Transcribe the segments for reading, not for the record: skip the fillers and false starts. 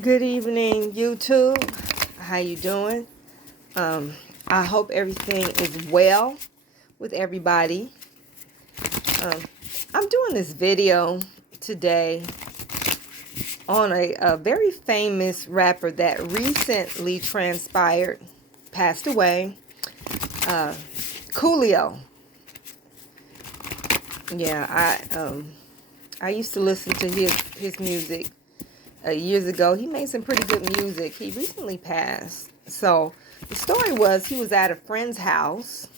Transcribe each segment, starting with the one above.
Good evening, YouTube. How you doing? I hope everything is well with everybody. Um, I'm doing this video today on a very famous rapper that recently passed away. Coolio. Yeah, I used to listen to his music years ago. He made some pretty good music. He recently passed. So the story was he was at a friend's house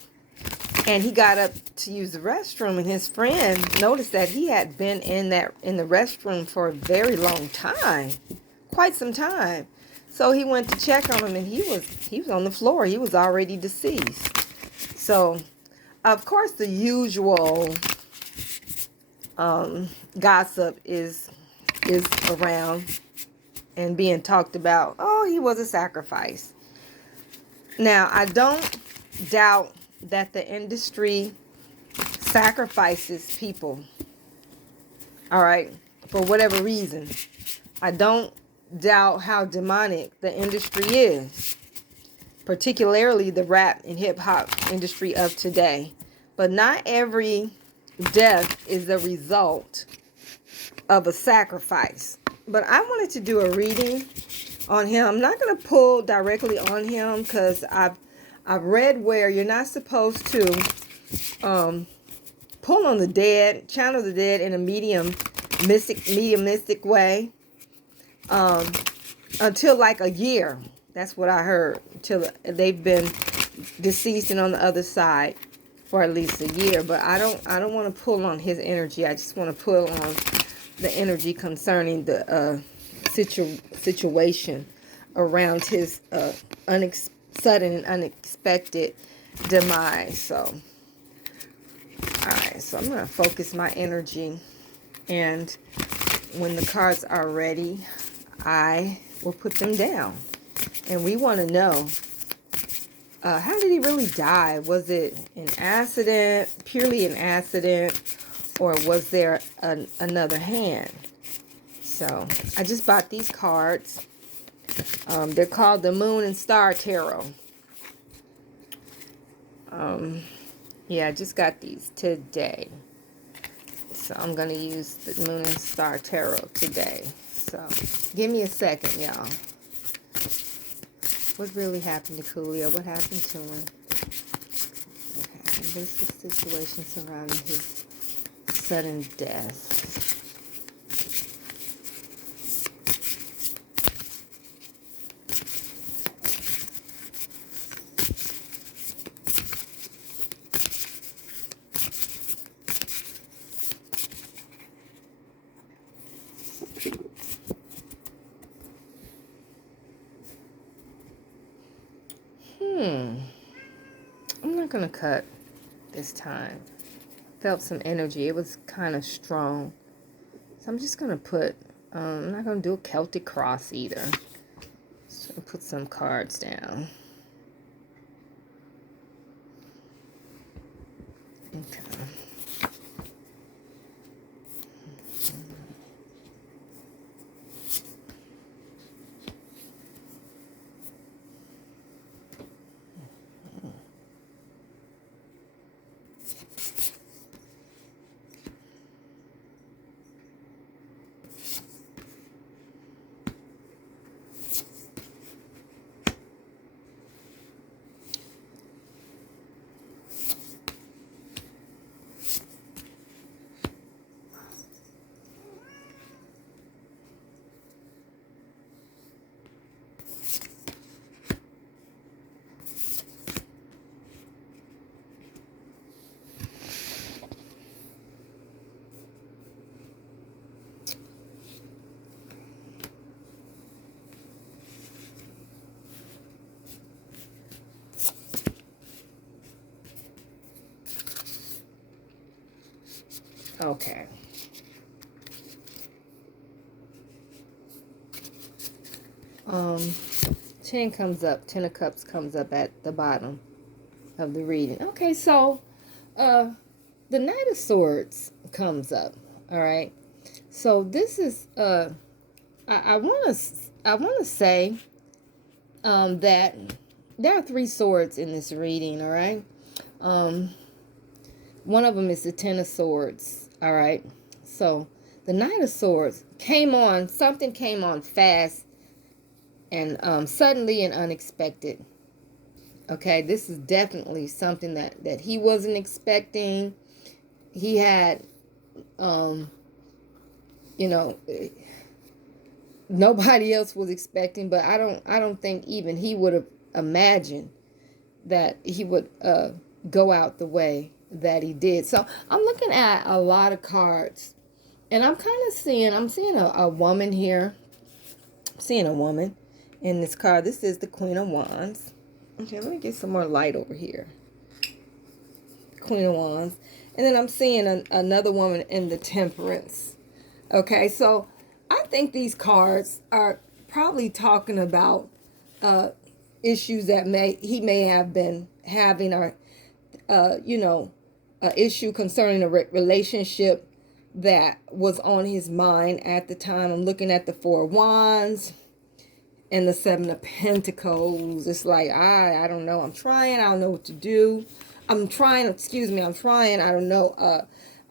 and he got up to use the restroom, and his friend noticed that he had been in the restroom for a very long time, quite some time. So he went to check on him, and he was on the floor. He was already deceased. So of course the usual gossip is around and being talked about. Oh, he was a sacrifice. Now, I don't doubt that the industry sacrifices people, all right, for whatever reason. I don't doubt how demonic the industry is, particularly the rap and hip hop industry of today. But not every death is the result of a sacrifice. But I wanted to do a reading on him. I'm not going to pull directly on him because I've read where you're not supposed to pull on the dead, channel the dead in a mediumistic way until like a year. That's what I heard, until they've been deceased and on the other side for at least a year. But I don't want to pull on his energy. I just want to pull on the energy concerning the situation around his sudden and unexpected demise. So, all right, so I'm going to focus my energy, and when the cards are ready, I will put them down. And we want to know, how did he really die? Was it an accident, purely an accident, or was there another hand? So I just bought these cards. They're called the Moon and Star Tarot. Yeah, I just got these today. So I'm going to use the Moon and Star Tarot today. So give me a second, y'all. What really happened to Coolio? What happened to him? Okay, and this is the situation surrounding his sudden death. I'm not going to cut this time. Felt some energy. It was kind of strong. So I'm just going to put, I'm not going to do a Celtic cross either. Just going to put some cards down. Okay. Okay. 10 comes up. 10 of Cups comes up at the bottom of the reading. Okay, so the Knight of Swords comes up. All right. So this is I want to say that there are three swords in this reading. All right. Um, one of them is the Ten of Swords. All right. So the Knight of Swords came on. Something came on fast and suddenly and unexpected. Okay, this is definitely something that he wasn't expecting. He had, um, you know, nobody else was expecting, but I don't think even he would have imagined that he would go out the way that he did. So I'm looking at a lot of cards, and I'm seeing a woman here. I'm seeing a woman in this card. This is the Queen of Wands. Okay, let me get some more light over here. Queen of Wands. And then I'm seeing another woman in the Temperance. Okay, so I think these cards are probably talking about issues that he may have been having, or an issue concerning a relationship that was on his mind at the time. I'm looking at the Four of Wands and the Seven of Pentacles. It's like, I don't know. I'm trying. I don't know what to do. I'm trying. I don't know.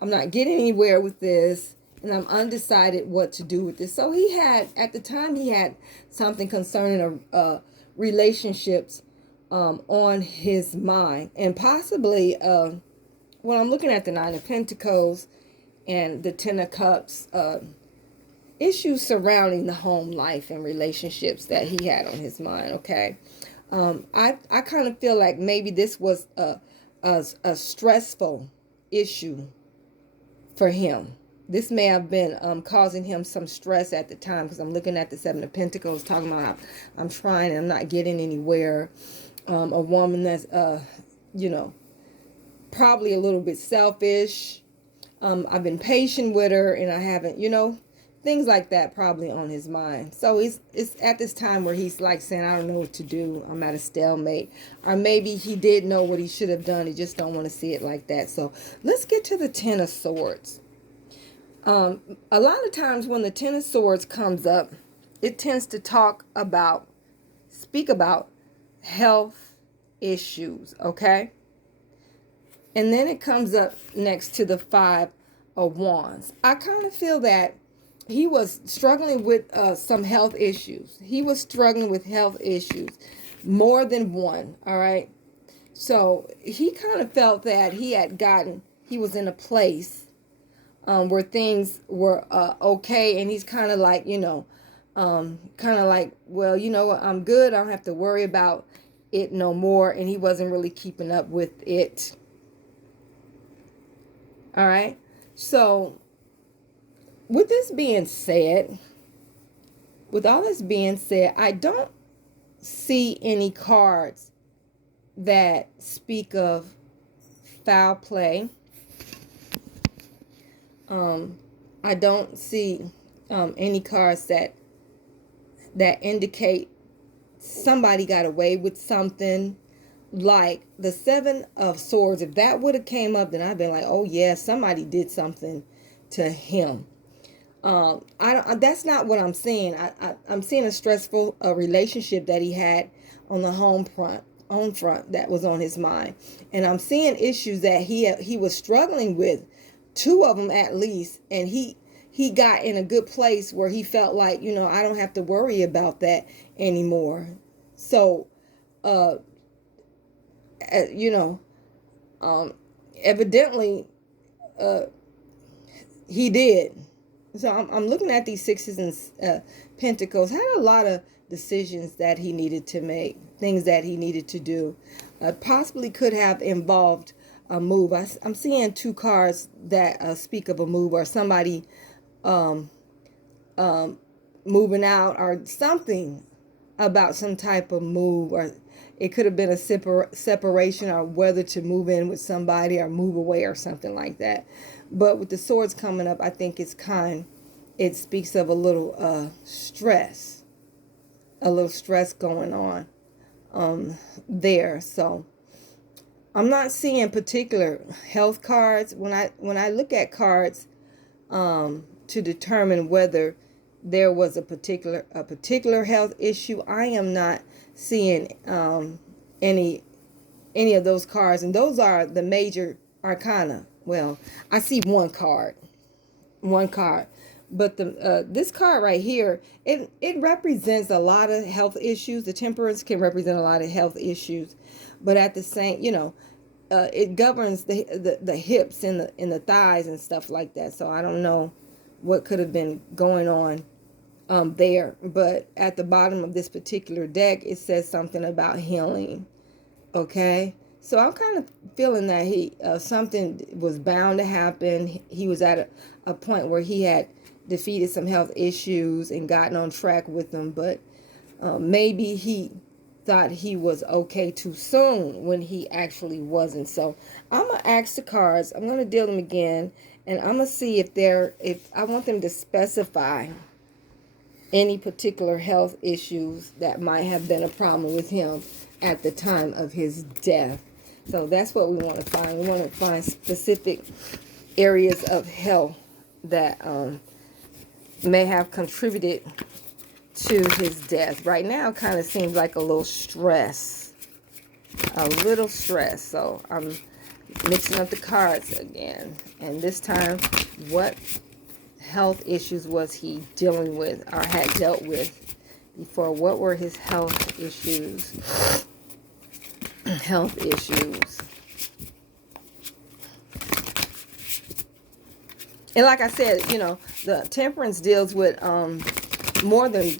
I'm not getting anywhere with this, and I'm undecided what to do with this. So at the time, he had something concerning relationships on his mind, and possibly when I'm looking at the Nine of Pentacles and the Ten of Cups, issues surrounding the home life and relationships that he had on his mind. Okay, I kind of feel like maybe this was a stressful issue for him. This may have been causing him some stress at the time, because I'm looking at the Seven of Pentacles, talking about I'm trying and I'm not getting anywhere. A woman that's probably a little bit selfish. I've been patient with her and I haven't, things like that probably on his mind. So it's at this time where he's like saying, I don't know what to do. I'm at a stalemate. Or maybe he did know what he should have done. He just don't want to see it like that. So let's get to the Ten of Swords. A lot of times when the Ten of Swords comes up, it tends to speak about health issues, okay? And then it comes up next to the Five of Wands. I kind of feel that he was struggling with some health issues. He was struggling with health issues, more than one, all right? So he kind of felt that he was in a place where things were okay, and he's kind of like, well, you know what, I'm good. I don't have to worry about it no more, and he wasn't really keeping up with it. All right. So with all this being said, I don't see any cards that speak of foul play. I don't see any cards that indicate somebody got away with something. Like the Seven of Swords, if that would have came up, then I'd been like, oh yeah, somebody did something to him. That's not what I'm seeing. I'm seeing a stressful relationship that he had on the home front that was on his mind, and I'm seeing issues that he was struggling with, two of them at least, and he got in a good place where he felt like, I don't have to worry about that anymore. So evidently he did. So I'm looking at these Sixes and Pentacles. Had a lot of decisions that he needed to make, things that he needed to do. Possibly could have involved a move. I'm seeing two cards that speak of a move, or somebody moving out, or something about some type of move, or it could have been a separation, or whether to move in with somebody or move away or something like that. But with the Swords coming up, I think it speaks of a little stress going on there. So I'm not seeing particular health cards. When I look at cards to determine whether there was a particular health issue. I am not seeing any any of those cards, and those are the major arcana. Well, I see one card, but the this card right here, it represents a lot of health issues. The Temperance can represent a lot of health issues, but at the same, it governs the hips and the thighs and stuff like that. So I don't know what could have been going on there, but at the bottom of this particular deck, it says something about healing. Okay, so I'm kind of feeling that he something was bound to happen. He was at a point where he had defeated some health issues and gotten on track with them, but maybe he thought he was okay too soon when he actually wasn't. So I'm gonna ask the cards. I'm gonna deal them again, and I'm gonna see if I want them to specify any particular health issues that might have been a problem with him at the time of his death. So that's what we want to find. We want to find specific areas of health that may have contributed to his death. Right now, kind of seems like a little stress. So I'm mixing up the cards again. And this time, what health issues was he dealing with or had dealt with before? What were his health issues? Health issues. And like I said, the Temperance deals with more than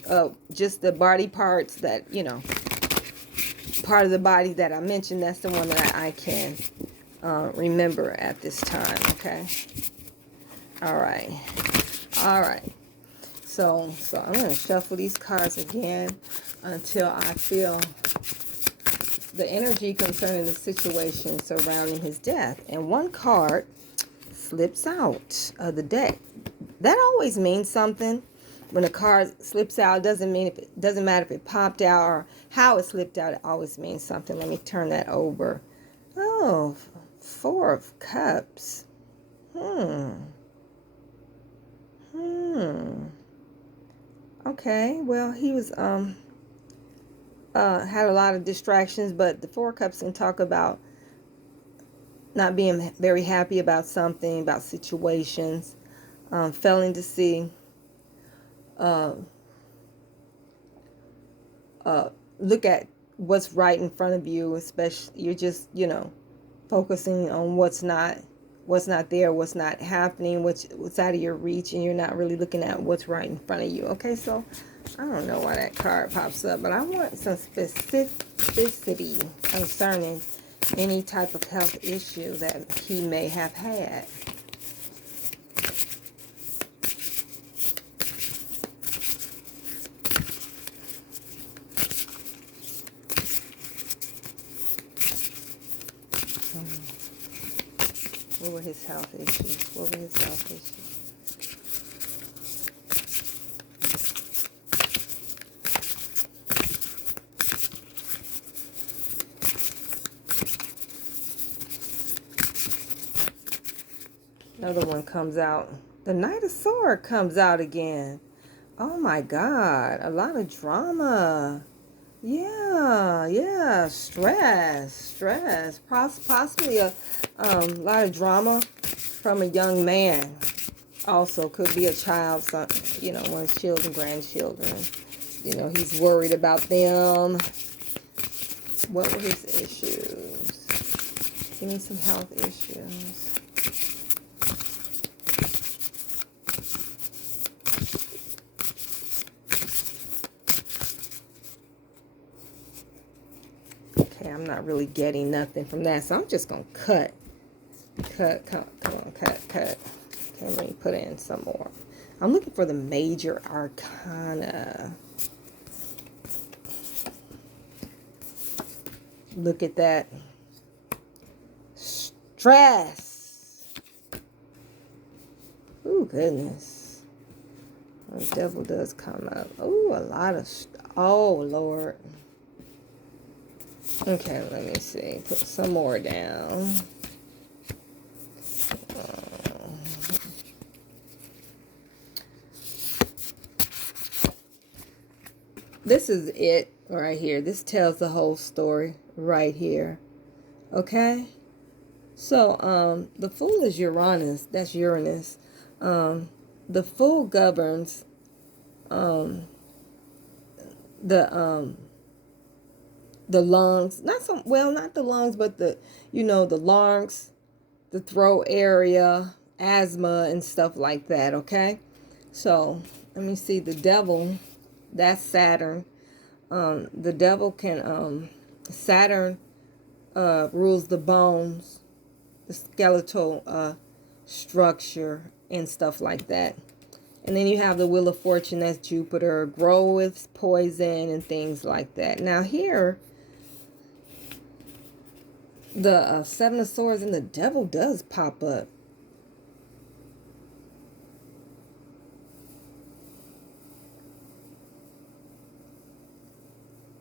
just the body parts that, part of the body that I mentioned. That's the one that I can remember at this time. Okay. All right. So I'm going to shuffle these cards again until I feel the energy concerning the situation surrounding his death. And one card slips out of the deck. That always means something. When a card slips out, doesn't matter if it popped out or how it slipped out. It always means something. Let me turn that over. Oh, Four of Cups. Okay, well, he was had a lot of distractions, but the Four of Cups can talk about not being very happy about something, about situations, failing to see, look at what's right in front of you. Especially, you're just focusing on what's not there, what's not happening, what's out of your reach, and you're not really looking at what's right in front of you. Okay, so I don't know why that card pops up, but I want some specificity concerning any type of health issue that he may have had. What were his health issues? Another one comes out. The Knight of Swords comes out again. Oh my God. A lot of drama. Yeah. Stress. Possibly a lot of drama from a young man. Also could be a child, one's children, grandchildren. He's worried about them. What were his issues? Give me some health issues. Okay, I'm not really getting nothing from that, so I'm just going to cut. Come on, cut. Okay, let me put in some more. I'm looking for the major arcana. Look at that. Stress. Ooh, goodness. The devil does come up. Ooh, a lot of... Oh, Lord. Okay, let me see. Put some more down. this is it right here. This tells the whole story right here. Okay? So, the Fool is Uranus. That's Uranus. The Fool governs the lungs. Not the lungs, but the larynx, the throat area, asthma, and stuff like that. Okay? So, let me see. The devil, that's Saturn. The devil can, Saturn rules the bones, the skeletal structure, and stuff like that. And then you have the Wheel of Fortune, that's Jupiter, grow with poison and things like that. Now here, the Seven of Swords and the Devil does pop up.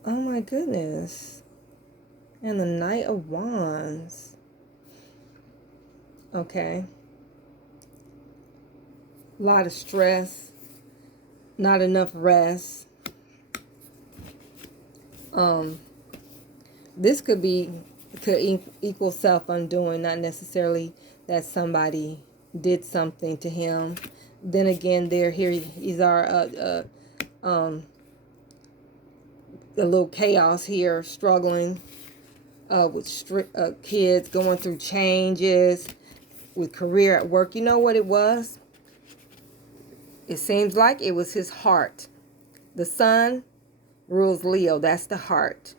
Oh my goodness. And the Knight of Wands. Okay. A lot of stress. Not enough rest. This could equal self-undoing, not necessarily that somebody did something to him. Then again, he's our a little chaos here, struggling with kids, going through changes, with career at work. You know what it was? It seems like it was his heart. The sun rules Leo. That's the heart.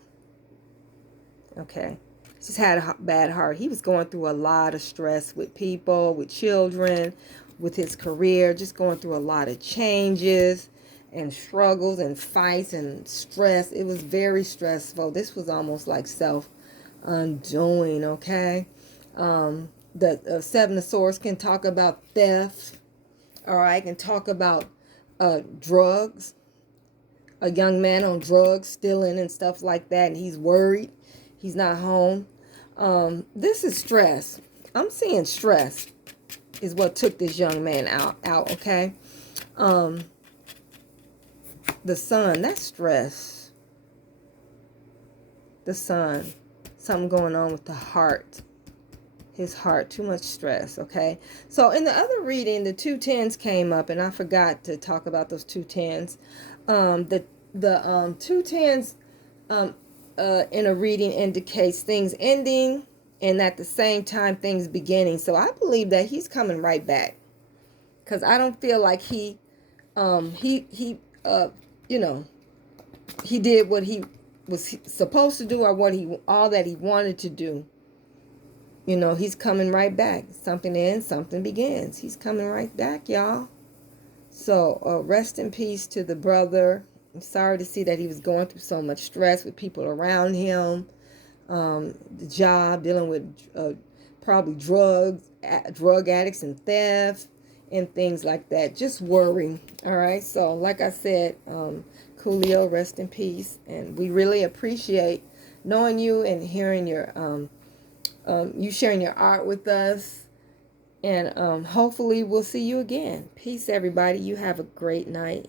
Okay. Just had a bad heart. He was going through a lot of stress with people, with children, with his career, just going through a lot of changes and struggles and fights and stress. It was very stressful. This was almost like self-undoing, okay? The Seven of Swords can talk about theft, all right? Can talk about drugs, a young man on drugs, stealing and stuff like that, and he's worried. He's not home. This is stress. I'm seeing stress is what took this young man out, okay? The sun, that's stress. The sun. Something going on with the heart. His heart, too much stress, okay? So in the other reading, the 210s came up, and I forgot to talk about those 210s. The 210s in a reading indicates things ending and at the same time things beginning. So I believe that he's coming right back, because I don't feel like he did what he was supposed to do, or all that he wanted to do. He's coming right back. Something ends, something begins. He's coming right back, y'all. So rest in peace to the brother. I'm sorry to see that he was going through so much stress with people around him, the job, dealing with probably drug addicts and theft and things like that. Just worry. All right. So like I said, Coolio, rest in peace. And we really appreciate knowing you and hearing you sharing your art with us. And hopefully we'll see you again. Peace, everybody. You have a great night.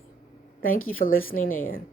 Thank you for listening in.